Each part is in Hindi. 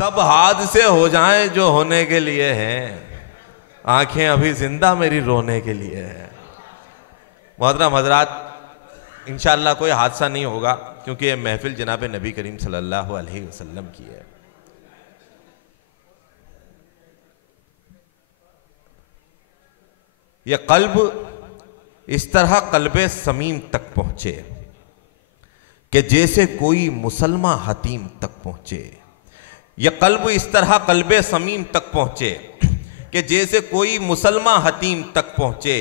सब हादसे हो जाएं जो होने के लिए हैं, आंखें अभी जिंदा मेरी रोने के लिए है। मोहतरम हजरात, इंशाअल्लाह कोई हादसा नहीं होगा क्योंकि ये महफिल जनाब नबी करीम सल्लल्लाहु अलैहि वसल्लम की है। यह कल्ब इस तरह कल्बे समीम तक पहुंचे कि जैसे कोई मुसलमान हतीम तक पहुंचे। यह कल्ब इस तरह कल्बे समीम तक पहुंचे कि जैसे कोई मुसलमान हतीम तक पहुंचे।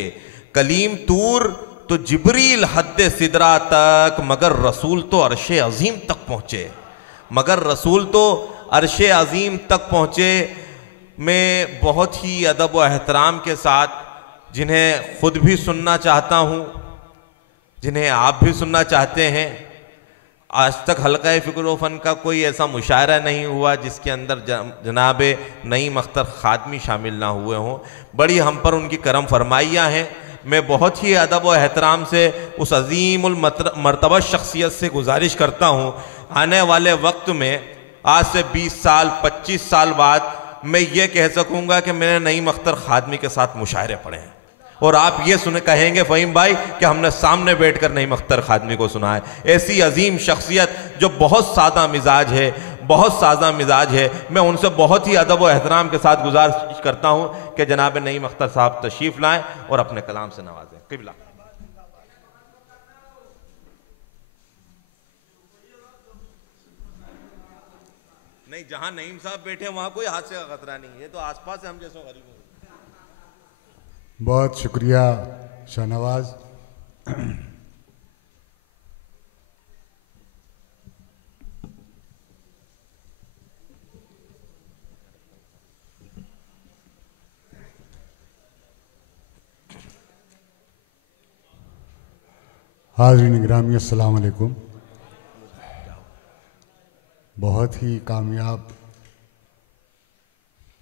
कलीम तूर तो जिब्रील हद्दे सिदरा तक, मगर रसूल तो अर्शे अजीम तक पहुंचे। मगर रसूल तो अर्शे अजीम तक पहुंचे। मैं बहुत ही अदब व एहतराम के साथ जिन्हें खुद भी सुनना चाहता हूं, जिन्हें आप भी सुनना चाहते हैं, आज तक हल्का फ़िक्र फ़न का कोई ऐसा मुशायरा नहीं हुआ जिसके अंदर जनाब नईम अख्तर खादमी शामिल ना हुए हों। बड़ी हम पर उनकी करम फरमाइयाँ हैं। मैं बहुत ही अदब व एहतराम से उस अजीमुल मर्तबा शख्सियत से गुजारिश करता हूँ, आने वाले वक्त में आज से 20 साल 25 साल बाद मैं ये कह सकूँगा कि मैंने नईम अख्तर खादमी के साथ मुशायरे पढ़े हैं, और आप ये सुने कहेंगे फ़हीम भाई कि हमने सामने बैठकर नईम अख्तर खादमी को सुना है। ऐसी अजीम शख्सियत जो बहुत सादा मिजाज है, बहुत सादा मिजाज है, मैं उनसे बहुत ही अदब व एहतराम के साथ गुजारिश करता हूँ कि जनाब नईम अख्तर साहब तशरीफ़ लाएँ और अपने कलाम से नवाजें। क़िबला। नहीं, जहाँ नईम साहब बैठे वहाँ कोई हादसे का खतरा नहीं है, तो आसपास से हम जैसे गरीबों। बहुत शुक्रिया शाहनवाज। हाज़रीन गिरामी अस्सलाम वालेकुम। बहुत ही कामयाब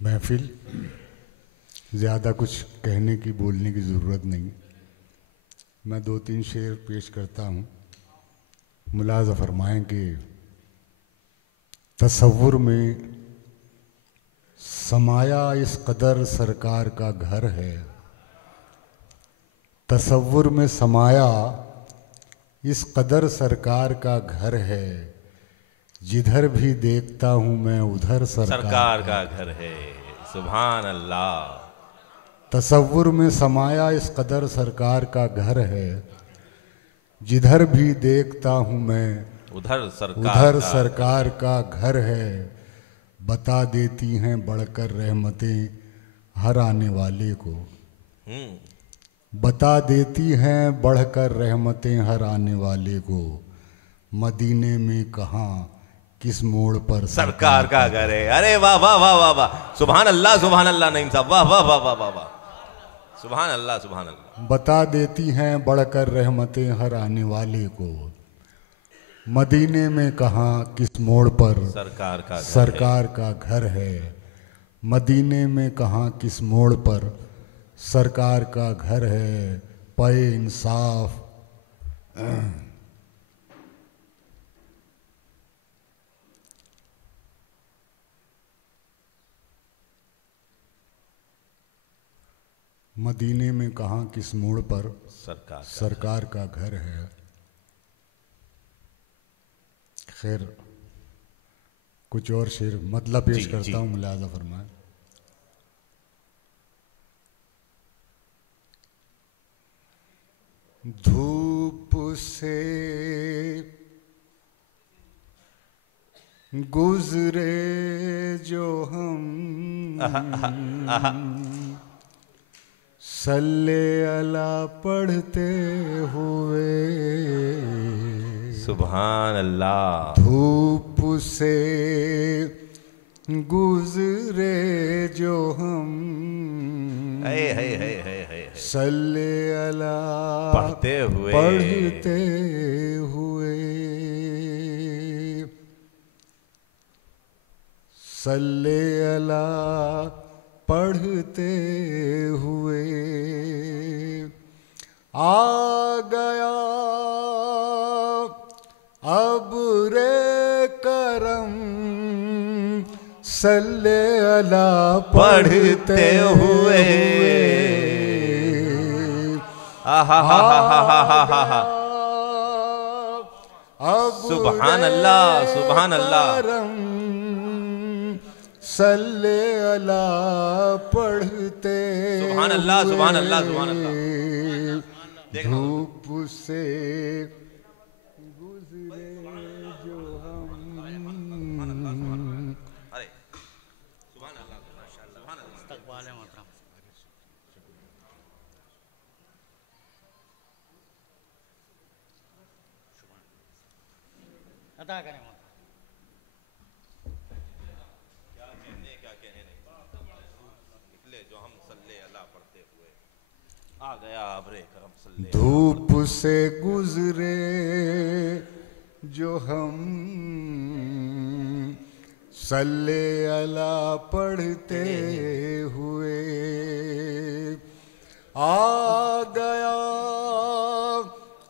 महफिल, ज़्यादा कुछ कहने की बोलने की ज़रूरत नहीं। मैं 2-3 शेर पेश करता हूँ। मुलाज़ा फरमाएं कि तसव्वुर में समाया इस कदर सरकार का घर है, तसव्वुर में समाया इस कदर सरकार का घर है, जिधर भी देखता हूँ मैं उधर सरकार का घर है। सुभान अल्लाह। तसव्वुर में समाया इस कदर सरकार का घर है, जिधर भी देखता हूँ मैं उधर सरकार का घर है। बता देती हैं बढ़कर रहमतें हर आने वाले को, बता देती हैं बढ़कर रहमतें हर आने वाले को। मदीने में कहाँ किस मोड़ पर सरकार का घर है। अरे वाह वाह वाह वाह वाह, सुभान अल्लाह नईम साहब, वाह वाह वाह वाह वाह वाह, सुभान अल्लाह सुभान अल्लाह। बता देती हैं बढ़कर रहमतें हर आने वाले को। मदीने में कहाँ किस मोड़ पर सरकार का घर है। मदीने में कहाँ किस मोड़ पर सरकार का घर है। पे इंसाफ मदीने में कहाँ किस मोड़ पर सरकार का घर है। खैर कुछ और शेर मतलब पेश करता हूँ, मुलाज़ा फरमाएं। धूप से गुजरे जो हम सल्ले अला पढ़ते हुए, सुभान अल्लाह। धूप से गुजरे जो हम सल्ले अला पढ़ते हुए, सल्ले अला पढ़ते हुए। आ गया अब रे करम सल्ले अला पढ़ते हुए। सुभान अल्लाह, सुभान अल्लाह। सल्ले अला पढ़ते, सुभान अल्लाह, सुभान अल्लाह, सुभान अल्लाह। धूप से गुजरे जो हम। अरे सुभान अल्लाह, सुभान अल्लाह। अदा करें क्या कहने नहीं निकले जो हम सल्ले अला पढ़ते हुए। आ गया अब्रे करम सल्ले। धूप से गुजरे जो हम सल्ले अला पढ़ते हुए। आ गया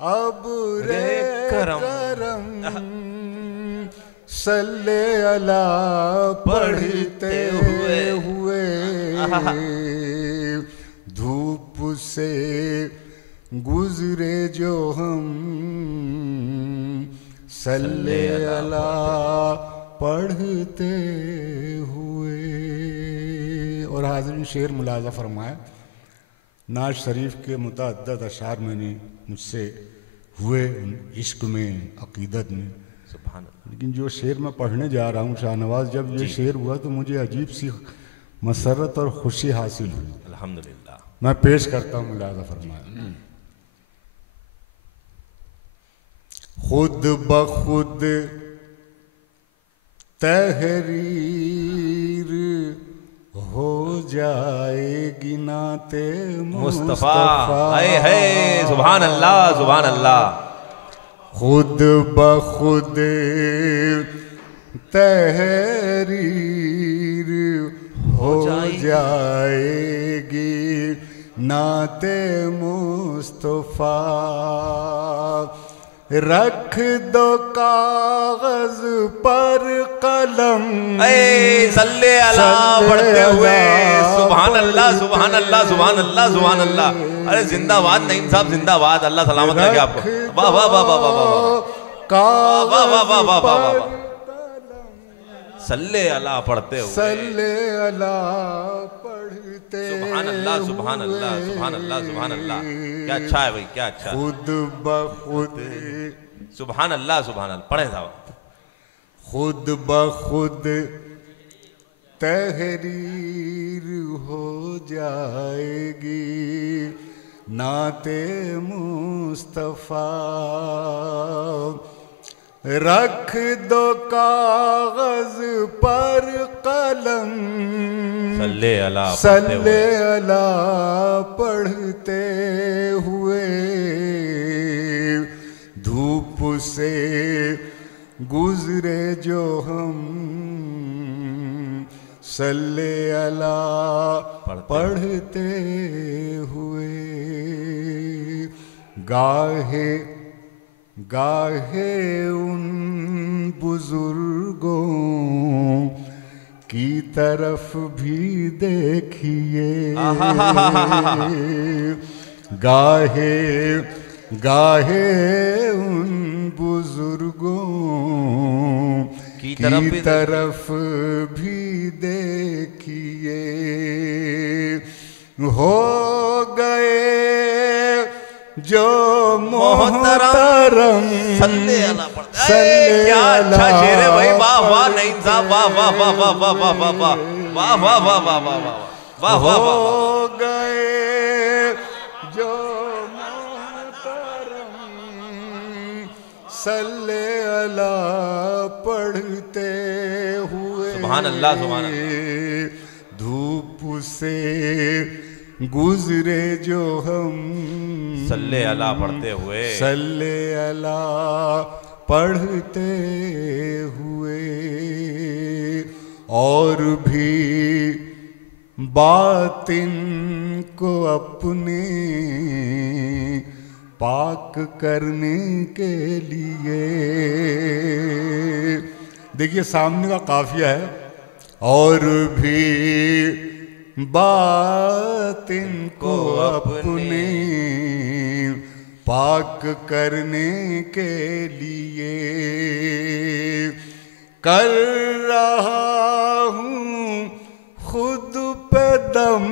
अब रे करम सल्ले अला पढ़ते हुए। धूप से गुजरे जो हम सल्ले अला पढ़ते हुए। और हाज़रीन शेर मुलाज़ा फरमाया, नाज शरीफ के मुतअद्दिद अशार मैंने मुझसे हुए इश्क में, अक़ीदत में। सुभान अल्लाह। लेकिन जो शेर मैं पढ़ने जा रहा हूँ शाहनवाज, जब ये शेर हुआ तो मुझे अजीब सी मसरत और खुशी हासिल हुई। अल्हम्दुलिल्लाह। मैं पेश करता हूँ मुलाज़ा फरमाया। खुद बखुद तहरीर हो जाएगी नाते मुस्तफा। हाय हाय, सुभान अल्लाह, सुभान अल्लाह। खुद बखुद तहरीर हो जाएगी नाते मुस्तफा। रख दो कागज पर कलम, सल्ले अला पढ़ते हुए। सुभान अल्लाह, सुभान अल्लाह, सुभान अल्लाह, सुभान अल्लाह। अरे जिंदाबाद नईम साहब, जिंदाबाद। अल्लाह सलामत रखे आपको। वाह वाह वाह वाह वाह वाह वाह वाह वाह वाह वाह वाह। सल्ले अला पढ़ते हुए, सल्ले अला पढ़ते। सुभान अल्लाह, सुभान अल्लाह, सुभान अल्लाह, सुभान अल्लाह। क्या अच्छा है भाई, क्या अच्छा। खुद बखुद, सुभान अल्लाह, सुभान अल्लाह। पढ़े साहब। खुद बखुद तहरीर हो जाएगी नाते मुस्तफा। रख दो कागज पर कलम, सल्ले अला सल्ले अला पढ़ते हुए। धूप से गुजरे जो हम सल्ले अला पढ़ते हुए। गाहे गाहे उन बुजुर्गों की तरफ भी देखिए। गाहे गाहे उन बुजुर्गों की तरफ भी देखिए। हो गए जो मोहतरम, सल्ले अला पढ़ते। क्या अच्छा शेर है भाई। वाह वाह नईम साहब, वाह वाह वाह वाह वाह वाह वाह वाह वाह वाह वाह वाह वाह वाह वाह। हो गए जो मोहतरम सल्ले अला पढ़ते हुए। सुभान अल्लाह, सुभान अल्लाह। धूप से गुजरे जो हम सल्ले अला पढ़ते हुए। सल्ले अला पढ़ते हुए। और भी बातिन को अपने पाक करने के लिए। देखिए सामने का काफिया है, और भी बात इनको अपने पाक करने के लिए कर रहा हूँ खुद पे दम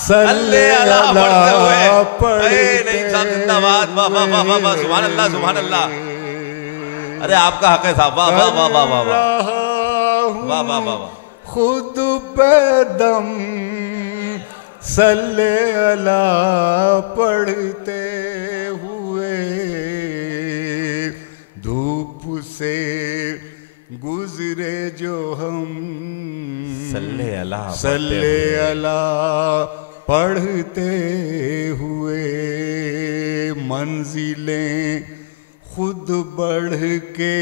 सल्ले अला पढ़ते नहीं साहब जिंदाबाद, वाह वाह वाह वाह वाह, सुभान अल्लाह सुभान अल्लाह। अरे आपका हक है साहब, वाह वाह वाह वाह वाह वाह वाह वाह वाह। खुद पे दम सल्ले अला पढ़ते हुए धूप से गुजरे जो हम सल्ले अला पढ़ते हुए मंजिलें खुद बढ़ के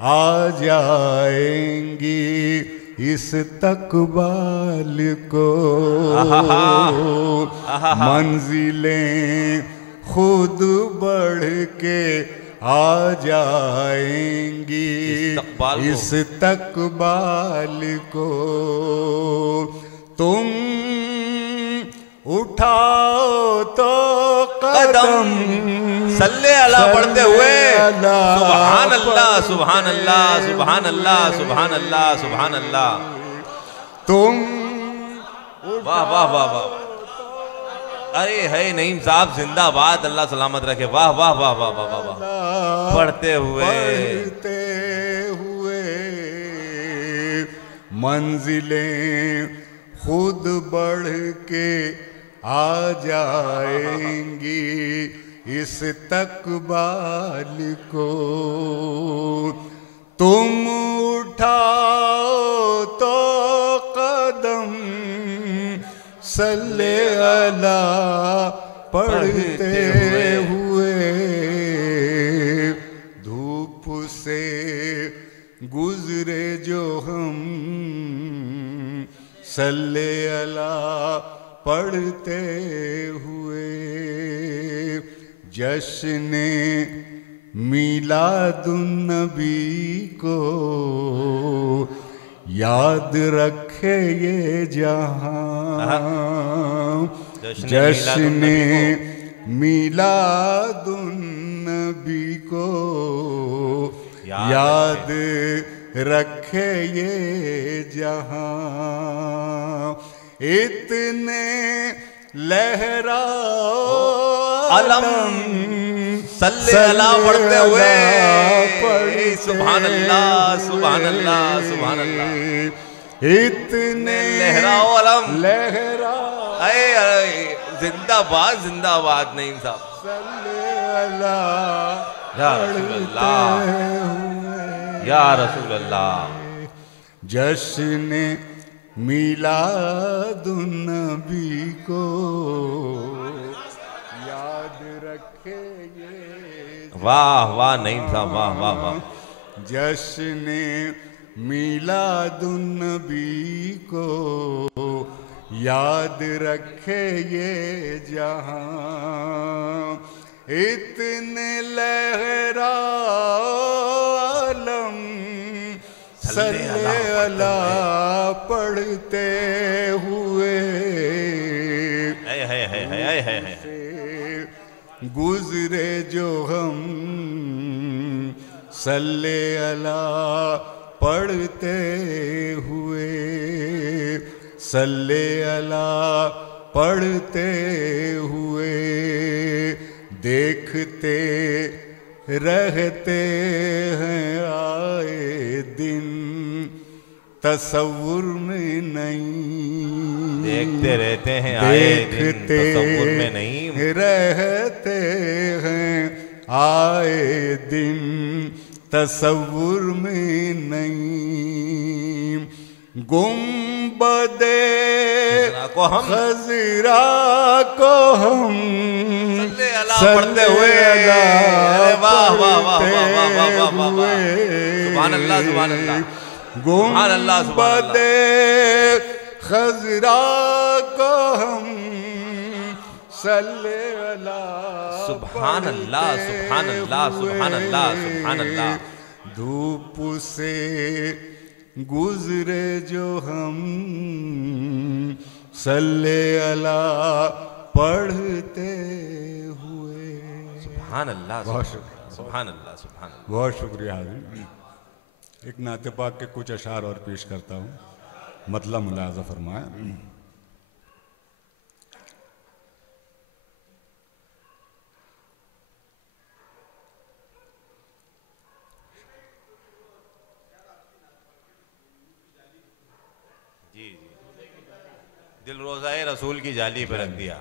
आ जाएंगी इस तकबाल को मंजिलें खुद बढ़ के आ जाएंगी इस तकबाल को तुम उठाओ तो कदम सल्ले अला पढ़ते हुए सुभान अल्लाह सुभान अल्लाह सुभान अल्लाह सुभान अल्लाह सुभान अल्लाह। तुम वाह वाह वाह वाह। अरे है नईम साहब जिंदाबाद, अल्लाह सलामत रखे। वाह वाह वाह वाह वाह वाह वाह। पढ़ते हुए मंजिलें खुद बढ़ के आ जाएंगी इस तकबाल को तुम उठाओ तो कदम सल्ले अला पढ़ते हुए धूप से गुजरे जो हम सल्ले अला पढ़ते हुए जश्न मीलादुन्नबी को याद रखे ये जहां जश्न मीलादुन्नबी को याद रखे ये जहां इतने लहराओ अलम सल्ले अला पढ़ते हुए सुभान अल्लाह सुभान अल्लाह सुभान अल्लाह। इतने लहराओ अलम लहराओ अरे जिंदाबाद जिंदाबाद नईम साहब। सल्ले अला या रसूल अल्लाह या रसूल अल्लाह। जश्न मीलादुन्नबी को याद रखे ये वाह वाह नईम साहब वाह वाह वाह। जश्न मीलादुन्नबी को याद रखे ये जहां इतने लहराओ अलम सल्ले अला पढ़ते हुए गुजरे जो हम सल्ले अला पढ़ते हुए सल्ले अला पढ़ते हुए देखते रहते हैं आए दिन तसव्वुर में नहीं देखते रहते हैं आए दिन तसव्वुर में नहीं रहते हैं आए दिन तसव्वुर में नहीं गुंबदे खज़रा को हम पढ़ते हुए वाह वाह वाह वाह वाह वाह वाह सुभान अल्लाह सुभान अल्लाह सुभान अल्लाह गुंबदे खज़रा को हम सल्ले अला सुभान अल्लाह सुभान अल्लाह सुभान अल्लाह सुभान अल्लाह। धूप से गुजरे जो हम सल्ले अला पढ़ते हुए। सुभान अल्लाह, बहुत शुक्रिया, सुभान अल्लाह, सुभान अल्लाह। बहुत शुक्रिया हाज़िर। एक नाते पाक के कुछ अशार और पेश करता हूँ, मतलब मुलाज़ा फरमाए। दिल रोज़ाए रसूल की जाली पे रख दिया।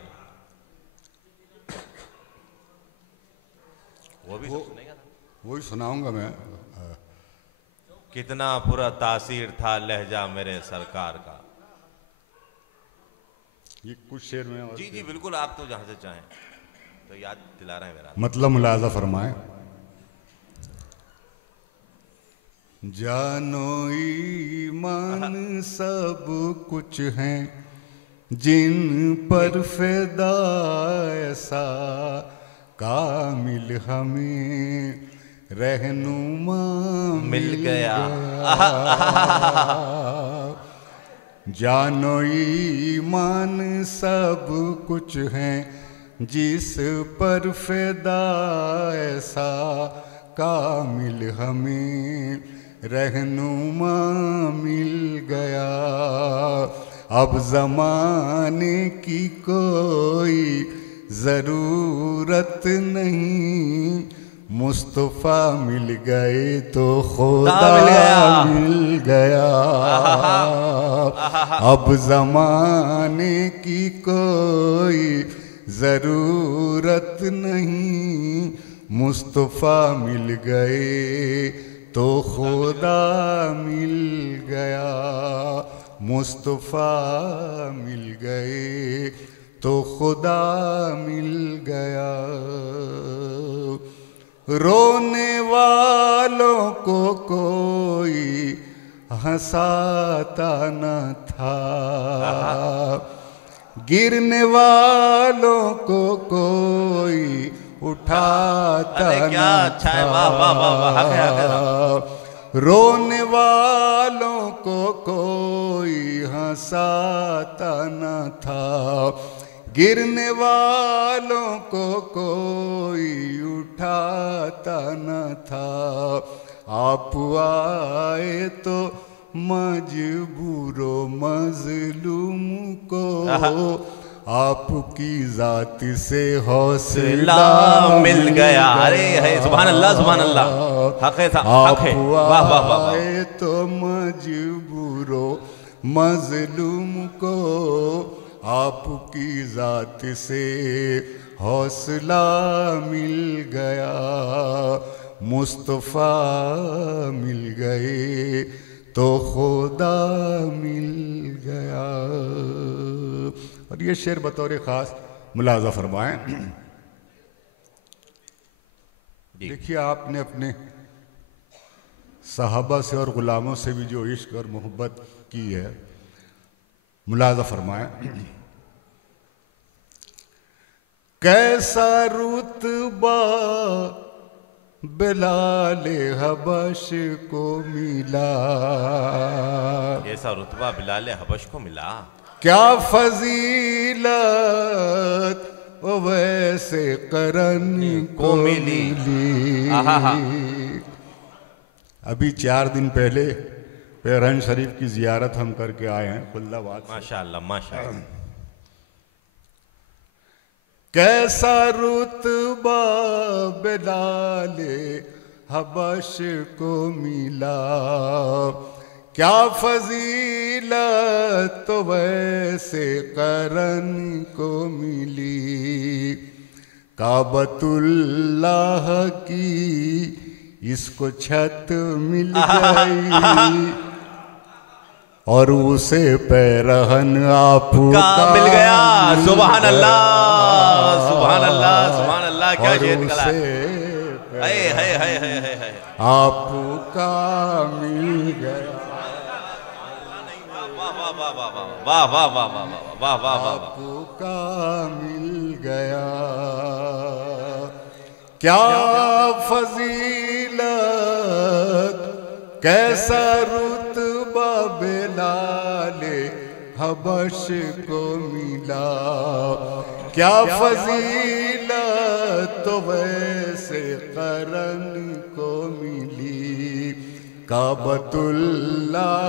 वो भी सुनेगा ना? वही सुनाऊंगा मैं। कितना पूरा तासीर था लहजा मेरे सरकार का। ये कुछ शेर में और जी जी बिल्कुल, आप तो जहां से चाहें तो याद दिला रहे हैं मेरा। मतलब मुलाज़ा फरमाए। जानो ईमान सब कुछ हैं जिन पर फिदा ऐसा कामिल हमें रहनुमा मिल गया। जानो ईमान सब कुछ हैं जिस पर फिदा ऐसा कामिल हमें रहनुमा मिल गया। अब ज़माने की कोई ज़रूरत नहीं, मुस्तफ़ा मिल गए तो खुदा मिल गया। अब ज़माने की कोई ज़रूरत नहीं, मुस्तफ़ा मिल गए तो खुदा मिल गया। मुस्तफ़ा मिल गए तो खुदा मिल गया। रोने वालों को कोई हंसाता न था, गिरने वालों को कोई उठाता न था। रोने वालों को कोई हंसाता न था, गिरने वालों को कोई उठाता न था। आप आए तो मजबूरो मजलूम को आपकी जात से हौसला मिल गया। अरे है, सुभान अल्लाह, सुभान अल्लाह। हक है, हक है। वाह वाह वाह। तो मजबूरो मजलूम को आपकी जात से हौसला मिल गया। मुस्तफ़ा मिल गए तो खुदा मिल गया। और ये शेर बतौर ख़ास मुलाज़ा फरमाएं। देखिए, आपने अपने सहाबा से और ग़ुलामों से भी जो इश्क और मोहब्बत की है, मुलाज़ा फरमाएं। कैसा रुतबा बिलाले हबश को मिला, कैसा रुतबा बिलाले हबश को मिला। क्या फजीलत वैसे करन को मिली। अभी 4 दिन पहले पैरहन शरीफ की जियारत हम करके आए हैं खुल्दाबाद। माशाअल्लाह माशाअल्लाह। कैसा रुतबा बिलाले हबश को मिला, क्या फजीलत तो वैसे करन को मिली। काबतुल्लाह की इसको छत मिल गई और उसे पैरहन आपका मिल गया। सुभान अल्लाह, सुभान अल्लाह, सुभान अल्लाह। क्या शेर निकला है। आपका मिल गया। वाह वाह वाह वाह वाह वाह वाह। आपका मिल गया। क्या फजीलत कैसा रुतबा हबश को मिला, क्या फजीलत तो वैसे करन को मिली। काबतुल्लाह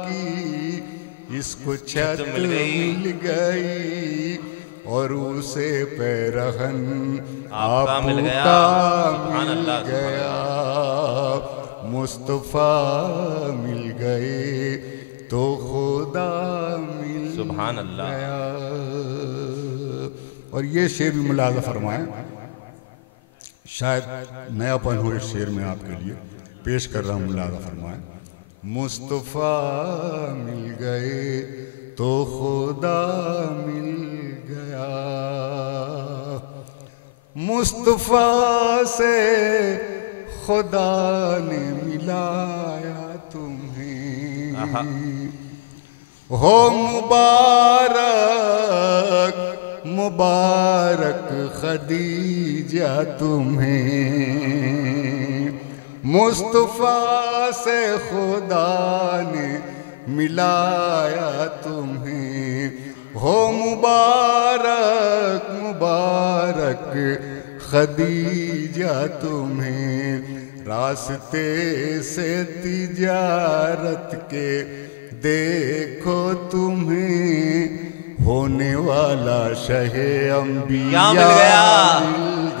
की इसको छत मिल गई और उसे पैरहन आपका मिल गया। मुस्तफ़ा मिल गए तो खुदा मिल सुभान अल्लाह। गया। और ये शेर भी मुलाज़ा फरमाए, शायद नयापन हो इस शेर में आपके लिए पेश कर रहा हूँ। मुलाज़ा फरमाए, मुस्तफ़ा मिल गए तो खुदा मिल गया। मुस्तफ़ा से खुदा ने मिलाया तुम्हें, हो मुबारक मुबारक खदीजा तुम्हें। मुस्तफ़ा से खुदा ने मिलाया तुम्हें, हो मुबारक मुबारक खदीजा तुम्हें। रास्ते से तिजारत के देखो तुम्हें, होने वाला शहे अम्बिया मिल गया।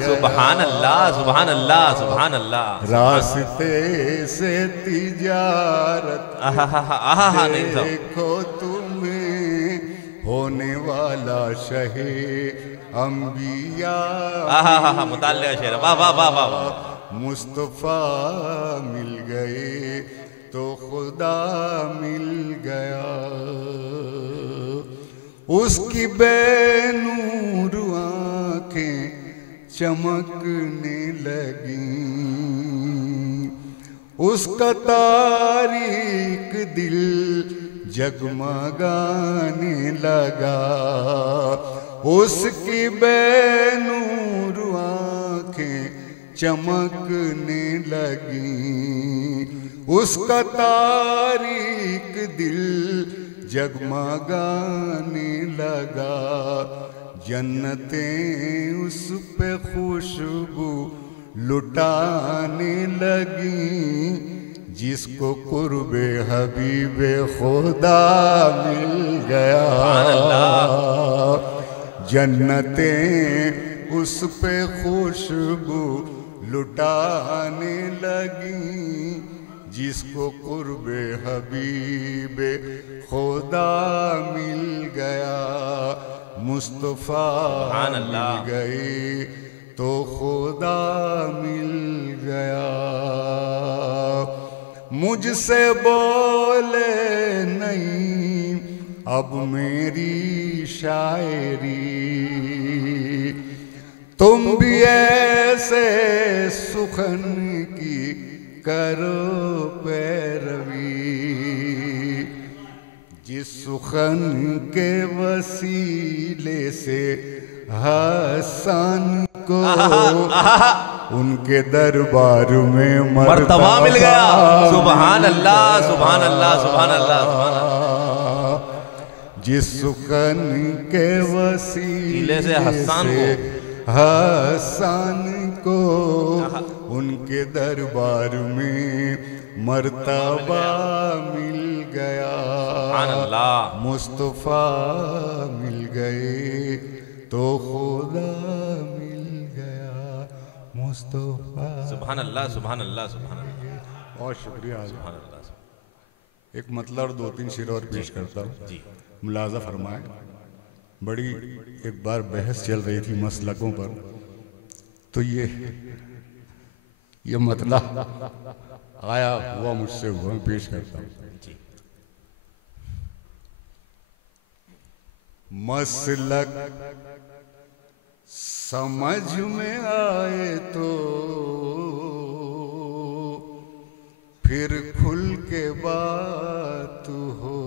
सुभान अल्लाह सुभान अल्लाह सुभान अल्लाह। रास्ते से तिजारत देखो तुम्हें, होने वाला शहे अम्बिया मुताल्लिक़ शेर। वाह वाह वाह वाह। मुस्तफ़ा मिल गए तो खुदा मिल गया। उसकी बेनूर आँखें चमकने लगी, उसका तारीक दिल जगमगाने लगा। उसकी बेनूर आँखें चमकने लगी, उसका तारीक दिल जगमगाने लगा। जन्नतें उस पे खुशबू लुटाने लगी, जिसको कुर्बे हबीबे खुदा मिल गया। जन्नतें उस पे खुशबू लुटाने लगी, जिसको कुर्बे हबीबे खुदा मिल गया। मुस्तफ़ा मिल गए तो खुदा मिल गया। मुझसे बोले नहीं अब मेरी शायरी, तुम भी ऐसे सुखन की करो पैरवी, जिस सुखन के वसीले से हसन को उनके दरबार में मर्तबा मिल गया। सुभान अल्लाह सुभान अल्लाह सुभान अल्लाह सुभान अल्लाह। जिस सुखन के वसीले से हसन को उनके दरबार में मर्तबा मिल गया। मुस्तफ़ा मिल गए तो खुदा मिल गया। मुस्तफ़ा सुभान अल्लाह सुभान अल्लाह सुभान अल्लाह। बहुत शुक्रिया। सुभान अल्लाह। एक मतलब 2-3 शेर और पेश करता हूँ, मुलाज़ा फरमाए। बड़ी एक बार बहस चल रही थी मसलकों पर, तो ये मतलब आया हुआ मुझसे हुआ, मैं पेश करता हूँ। मसलक समझ में आए तो फिर खुल के बात हो।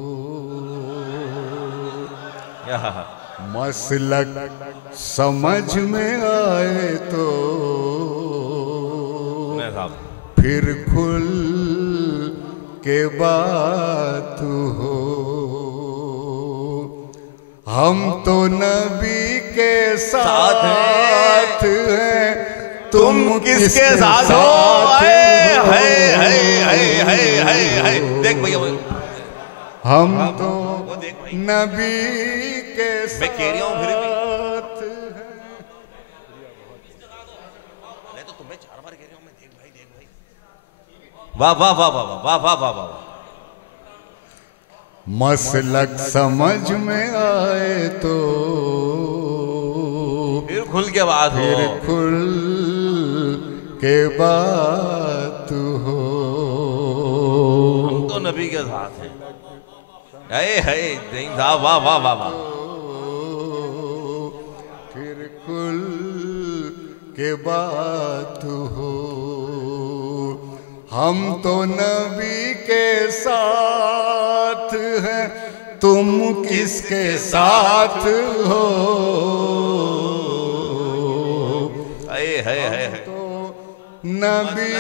मसलक समझ में आए तो फिर खुल के बात हो। हम तो नबी के साथ हैं, तुम किसके साथ हो? देख भैया हम तो नबी के साथ, मैं कह रहा हूं फिर भी तो तुम्हें 4 बार कह रहा हूं मैं। देख भाई, देख भाई, वाह वाह वाह वाह वाह वाह वाह वाह। मसलक समझ में आए तो फिर खुल के बात हो, फिर खुल के बात हो। हम तो नबी के साथ हैं। नहीं साहब, वाह वाह वाह वाह। फिर खुल के बात हो। हम तो नबी के साथ हैं, तुम किसके साथ हो? तो नबी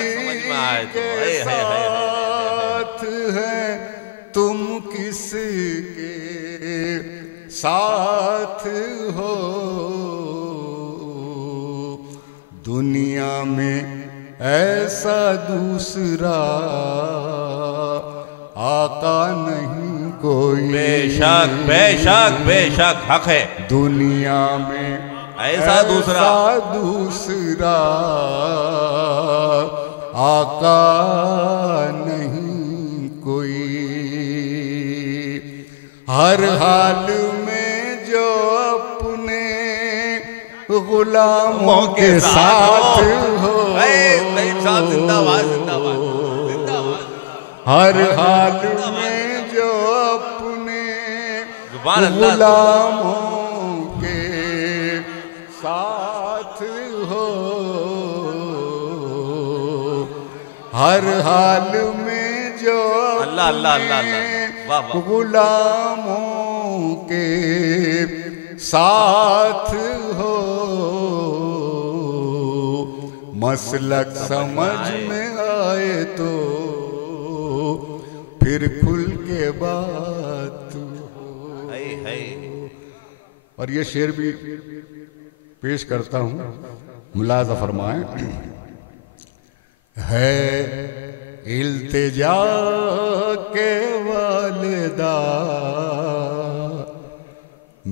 के साथ हैं, तुम किसके साथ हो? दुनिया में ऐसा दूसरा आका नहीं कोई। बेशक बेशक बेशक हक है। दुनिया में ऐसा दूसरा आका नहीं कोई। हर हाल में जो अपने गुलामों के साथ हो। जिंदाबाद जिंदाबाद जिंदाबाद। हर हाल में जो अपने गुलामों के साथ हो। हर हाल में जो अल्लाह अल्लाह अल्लाह अल्लाह गुलामों के साथ हो। मसलक समझ में आए तो फिर खुल के बात हो। और ये शेर भी पेश करता हूं, मुलाजा फरमाएं। है इल्तिजा के वालिदा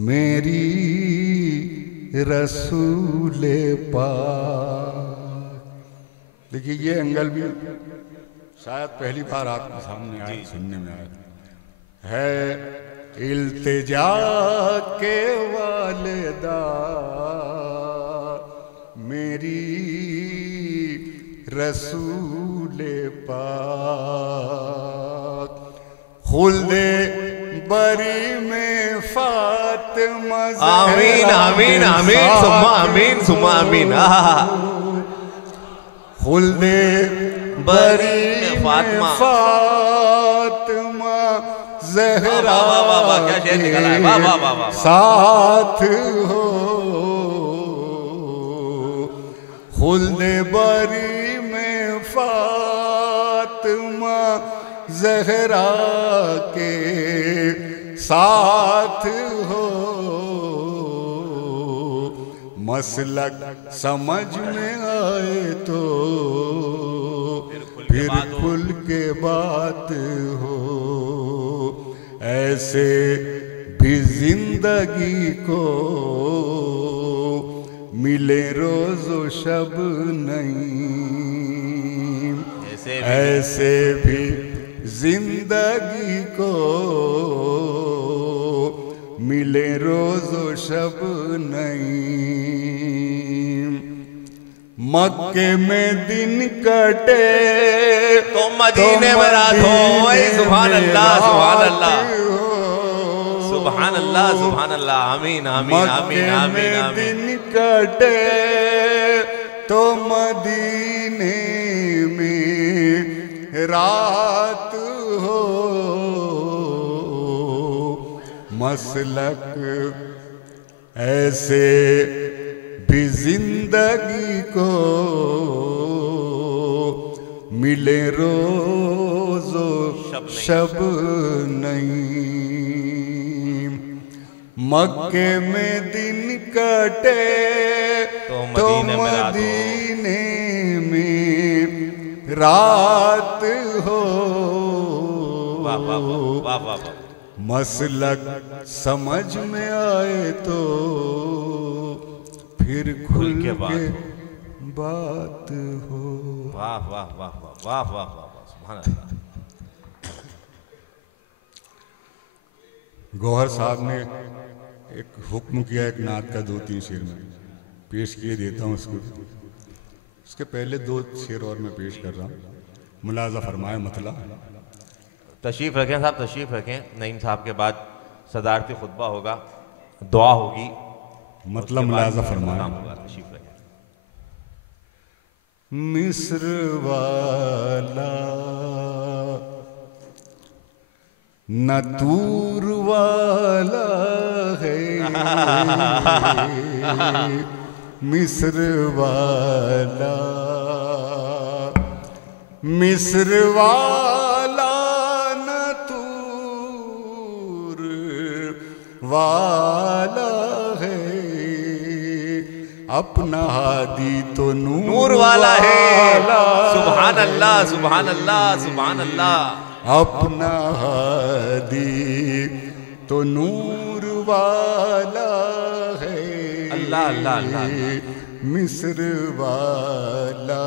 मेरी रसूले पाक। देखिए ये एंगल भी शायद पहली बार आपके सामने आया, सुनने में आया। है इल्तिजा के वालिदा मेरी रसूले पाक। खुल्दे बरी में फातिमा आमीन आमीन आमीन सुम्मा आमीन सुम्मा आमीन। खुल्दे बरी में फातिमा ज़हरा साथ हो। खुल्दे बरी में फातिमा ज़हरा के साथ हो। मसलक समझ में आए तो फिर खुल के बात हो। ऐसे भी जिंदगी को मिले रोज़ो शब नहीं। ऐसे भी जिंदगी को मिले रोज़ो शब नहीं। मक्के में दिन कटे तो मदीने में रात हो। सुभान अल्लाह सुभान अल्लाह सुभान अल्लाह सुभान अल्लाह। आमीन आमीन आमीन आमीन आमीन। दिन कटे तो मदीने में रात हो। मसलक ऐसे भी जिंदगी को मिले रोज़ो शब नहीं। मक्के में दिन कटे तो मदीने में रात हो। वाह वाह वाह वाह वाह। मसलक समझ में आए तो फिर खुल के बात हो। वाह वाह वाह वाह वाह वाह वाह, सुभान अल्लाह। गौहर साहब ने एक हुक्म किया एक नात का 2-3 शेर में पेश किए देता हूँ उसको। उसके पहले 2 शेर और मैं पेश कर रहा हूँ, मुलाजा फरमाए मतला। तशरीफ रखें साहब, तशरीफ रखें। नईम साहब के बाद सदारती खुतबा होगा, दुआ होगी, मतलब मुलाजा फरमाए। तशरीफ रखें। मिस्र वाला न तूर वाला है, मिस्र वाला, मिस्र वाला न तूर वाला है, अपना हादी तो नूर वाला है। सुभान अल्लाह सुभान अल्लाह सुभान अल्लाह। अपना हादी तो नूर वाला है, अल्लाह अल्लाह अल्लाह। मिस्र वाला।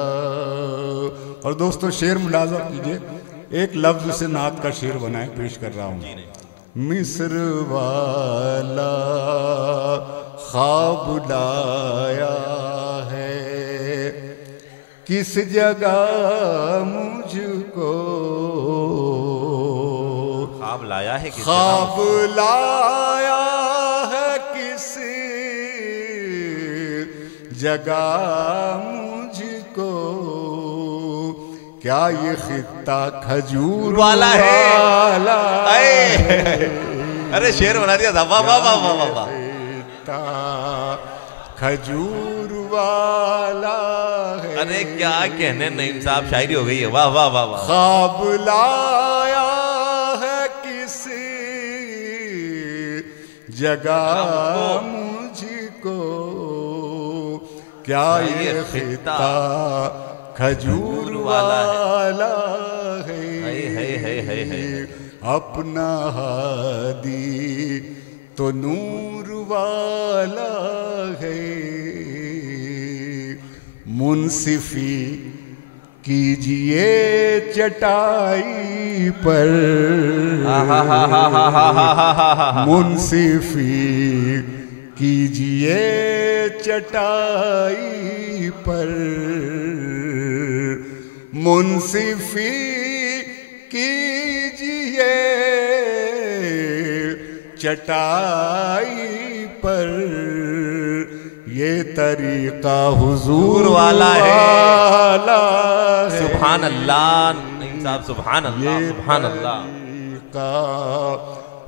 और दोस्तों शेर मुलाजा कीजिए, एक लफ्ज से नात का शेर बनाए पेश कर रहा हूँ। मिस्र वाला ख्वाब लाया है किस जगह मुझको, ख्वाब लाया है किस ख्वाब लाया है किस जगह मुझको, क्या ये खित्ता खजूर वाला है। अरे शेर बना दिया था, वाह वाह वाह वाह वाह। खजूर वाला है। अरे क्या कहने नईम साहब, शायरी हो गई है, वाह वाह वाह वाह। ख्वाब लाया है किसी जगह मुझको, क्या ये खित्ता खजूर वाला है, अपना हादी तो नूर वाला है। मुंसिफी कीजिए चटाई पर, मुंसिफी कीजिए चटाई पर, मुंसिफी कीजिए चटाई पर, ये तरीका हुजूर वाला है। सुभान अल्लाह नईम साहब, सुभान अल्लाह सुभान अल्लाह। का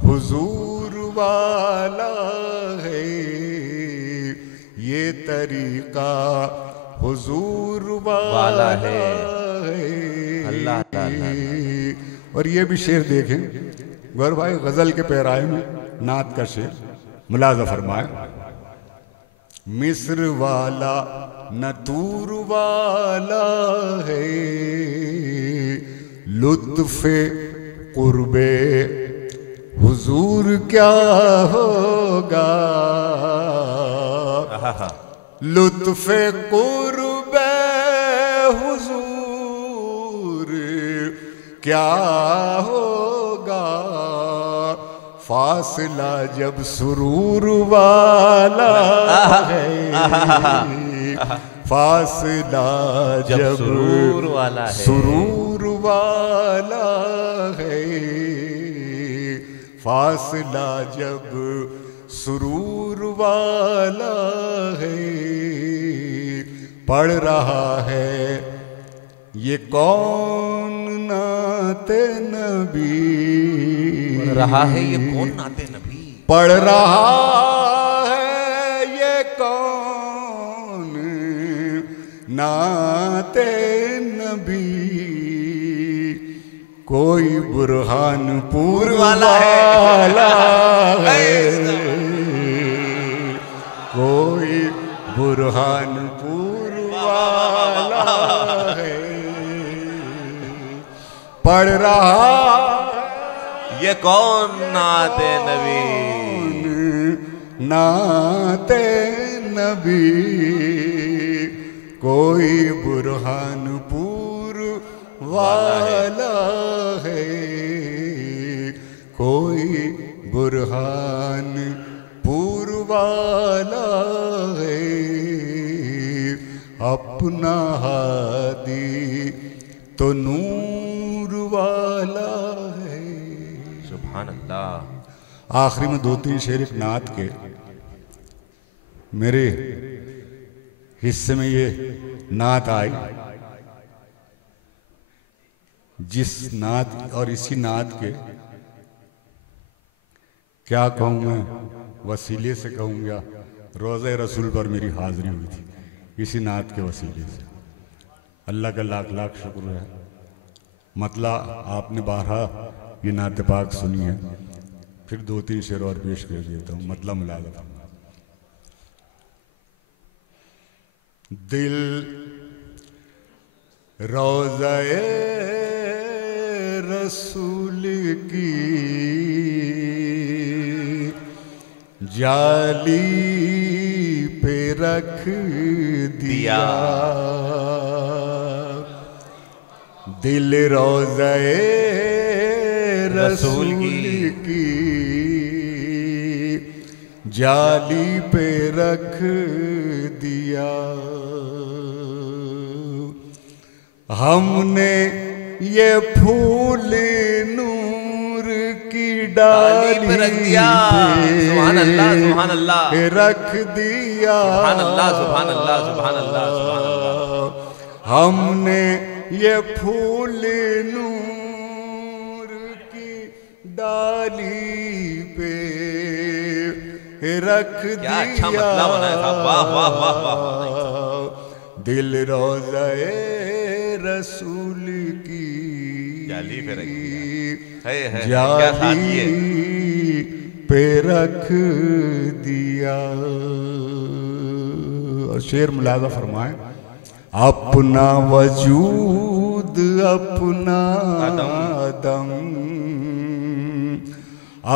हुजूर वाला है, ये तरीका हुजूर वाला है। अल्लाह अल्लाह। और ये भी शेर देखें गौर भाई, गजल के पैराए में नात का शेर मुलाजा फरमाए। मिस्र वाला न तूर वाला है, लुत्फ़े कुर्बे हुजूर क्या होगा, लुत्फ़े कुर्बे हुजूर क्या होगा, फासला जब सुरूर वाला है, फासला जब सुरूर वाला है, सुरूर वाला है, फासला जब सुरूर वाला है। पढ़ रहा है ये कौन नाते नबी, पढ़ रहा है ये कौन नाते नबी, पढ़ रहा है ये कौन नाते नबी, कोई बुरहानपुर वाला है, कोई बुरहानपुर वाला है, पढ़ रहा ये कौन नाते नबी, नाते नबी, कोई बुरहानपुर वाला है, कोई बुरहानपुर वाला है, अपना हादी तो नूर वाला है। सुभान अल्लाह। आखिरी में 2-3 शेर एक नात के मेरे हिस्से में ये नात आई, जिस नात और इसी नात के क्या कहूँ मैं, वसीले से कहूँगा, रोज़े रसूल पर मेरी हाजिरी हुई थी इसी नात के वसीले से। अल्लाह का लाख लाख शुक्र है। मतलब आपने 12 ये नात पाक सुनी है, फिर 2-3 शेर और पेश कर देता हूँ, मतलब मिला देता हूँ। दिल रोज़े रसूल की जाली पे रख दिया, दिल रोज़े रसूल की जाली पे रख दिया। हमने ये फूल नूर की डाली पे रख दिया, सुभान अल्लाह, सुभान अल्लाह, रख दिया, सुभान अल्लाह, सुभान अल्लाह, सुभान अल्लाह, सुभान अल्लाह। हमने ये फूल नूर की डाली पे रख दिया। क्या अच्छा मतलब बनाया था, वाह वाह वाह वाह। दिल रोज़े रसूल की जाली पे रख दिया, जाली पे रख दिया। और शेर मुलाज़ा फरमाए, अपना वजूद अपना दम,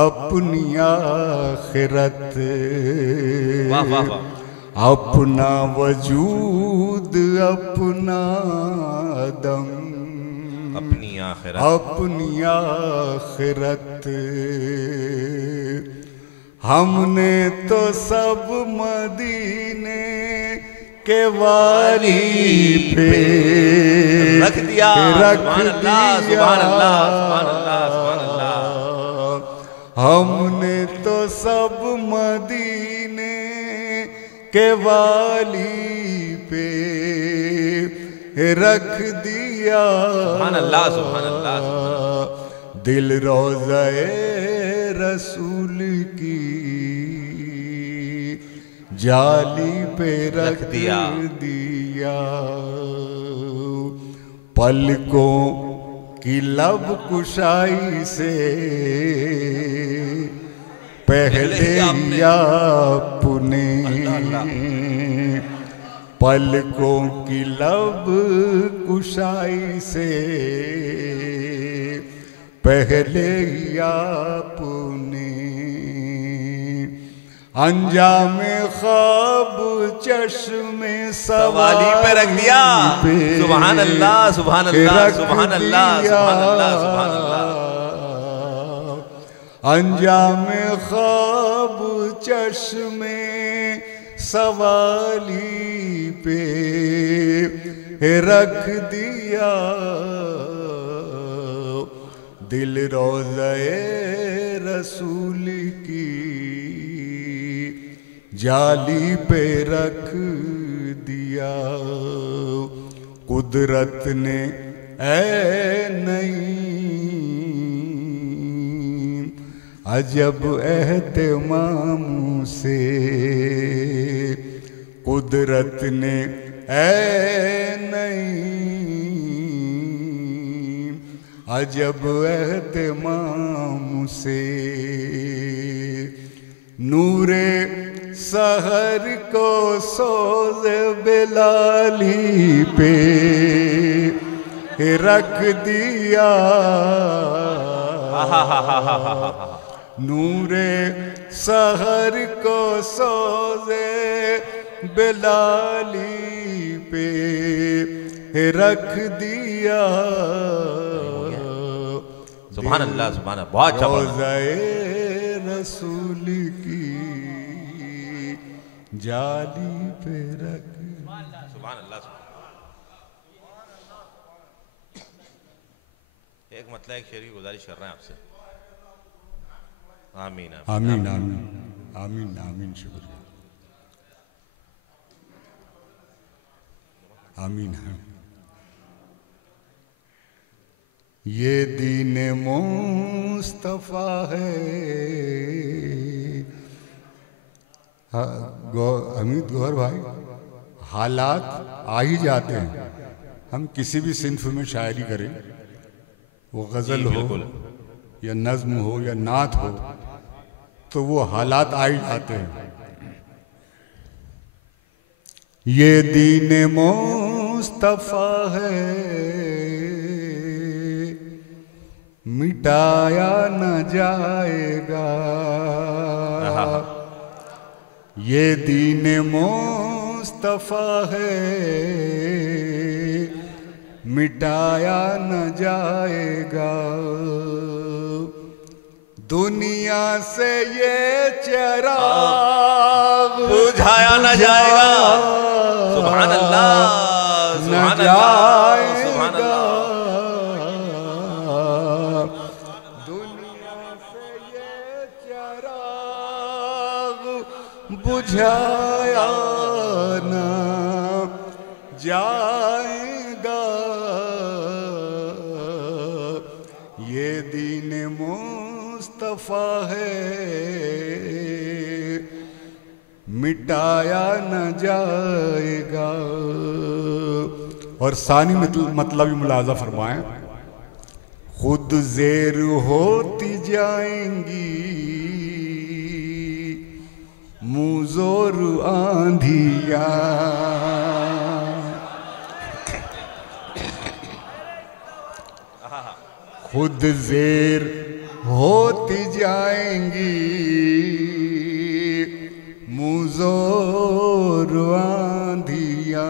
अपनी आखिरत, वाह वाह वाह, अपना वजूद अपना दम, अपनी आखिरत, अपनी आखिरत, हमने तो सब मदीने के वाली पे रख दिया, रख सुभान दिया, सुभान अल्लाह, सुभान अल्लाह, सुभान अल्लाह। हमने तो सब मदीने के वाली पे रख दिया, सुभान अल्लाह, सुभान अल्लाह, सुभान अल्लाह। दिल रोज़े रसूल की जाली पे रख दिया। पलकों की लब कुशाई से पहले ही आपने, पलकों की लब कुशाई से पहले ही आपने, अंजामे ख्वाब चश्मे सवाली पे रख दिया, सुभान अल्लाह, सुभान अल्लाह, सुभान अल्लाह, सुभान अल्लाह, सुभान अल्लाह। अंजामे ख्वाब चश्मे सवाली पे रख दिया, दिल रोज़े रसूल की जाली पे रख दिया। कुदरत ने ऐ नहीं अजब एहतमाम से, कुदरत ने ऐ नहीं अजब एहतमाम से, नूरे सहर को सोज बिलाली पे रख दिया, नूरे सहर को सोजे बिलाली पे रख दिया। सुभान अल्लाह, सुभान अल्लाह, बहुत अच्छा पढ़ा। रसूल की जाली पे रख। सुभान अल्लाह। एक मतलब एक शेर की गुजारिश कर रहे हैं आपसे। आमीन आमीन आमीन आमीन आमीन। शुक्रिया। आमीन। ये दीन मुस्तफा है। अमित गौहर भाई, हालात आ ही जाते हैं। हम किसी भी सिंफ में शायरी करें, वो गज़ल हो या नज़्म हो या नात हो, तो वो हालात आ ही जाते हैं। ये दीन मुस्तफा है, मिटाया न जाएगा। ये दीन मुस्तफा है, मिटाया न जाएगा। दुनिया से ये चिराग बुझाया न जाएगा। सुभान अल्लाह, सुभान अल्लाह, सुभान अल्लाह। दुनिया से ये चिराग बुझाया न जाएगा। ये दीन मुस्तफा है, मिटाया न जाएगा। और सानी मतलब ही मुलाजा फरमाएं, खुद ज़ेर होती जाएंगी मुज़ोर आंधिया। खुद ज़ेर होती जाएंगी मुज़ोर आंधिया।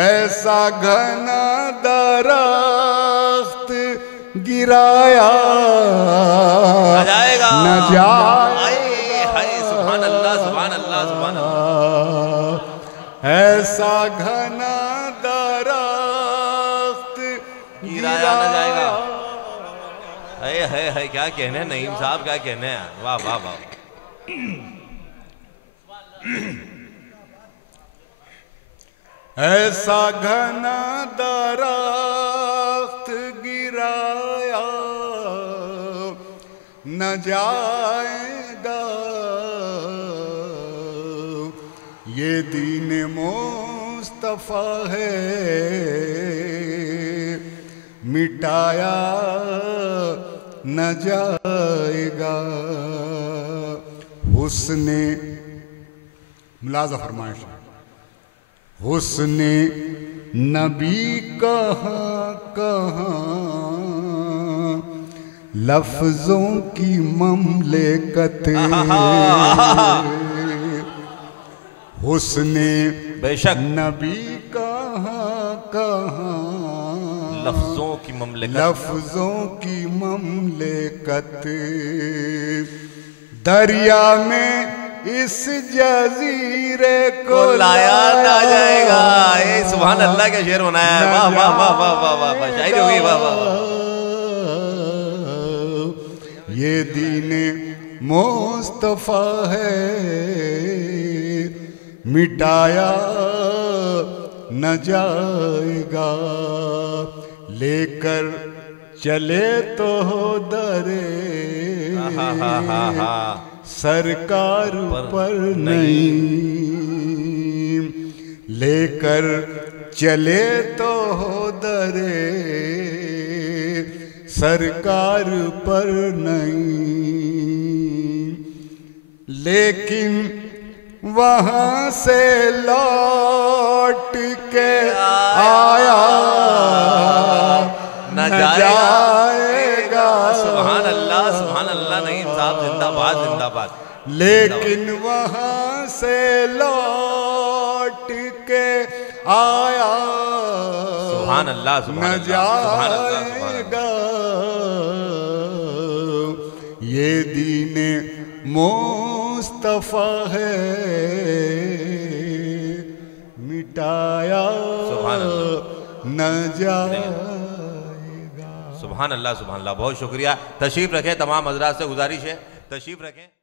ऐसा घना दरख्त गिराया न जाएगा, न जाएगा। सुभान अल्लाह, सुभान अल्लाह, सुभान अल्लाह। ऐसा घना दरख्त गिराया न जाएगा। है क्या कहने हैं नईम साहब, क्या कहने हैं। वाह वाह वाह। ऐसा घना दरख्त गिराया न जाएगा। ये दीन मुस्तफा है, मिटाया न जाएगा। हुस्ने मुलाजा फरमाइश, हुस्ने नबी कहाँ कहाँ लफ्जों की ममलिकत। हुस्ने बेशक नबी कहाँ कहाँ लफ्जों की ममलिकत। लफ्जों की ममलिकत। दरिया में इस जजीरे को लाया ना जाएगा। ये सुभान अल्लाह का शेर बनाया है। वाह वाह वाह वाह वाह वाह वाह, शायरी हो गई। वाह वाह वाह। ये दीन मुस्तफा है, मिटाया न जाएगा। लेकर चले तो हो दरे सरकार पर नहीं। लेकर चले तो हो दरे सरकार पर नहीं। लेकिन वहां से लौट के आया न जाएगा। सुभान अल्लाह नहीं साहब, जिंदाबाद जिंदाबाद। लेकिन वहां से लौट के आया सुभान अल्लाह न जाएगा। ये दीने मुस्तफा है मिटाया न जाएगा। सुभान अल्लाह। बहुत शुक्रिया। तशरीफ रखें, तमाम हजरात से गुजारिश है तशरीफ रखें।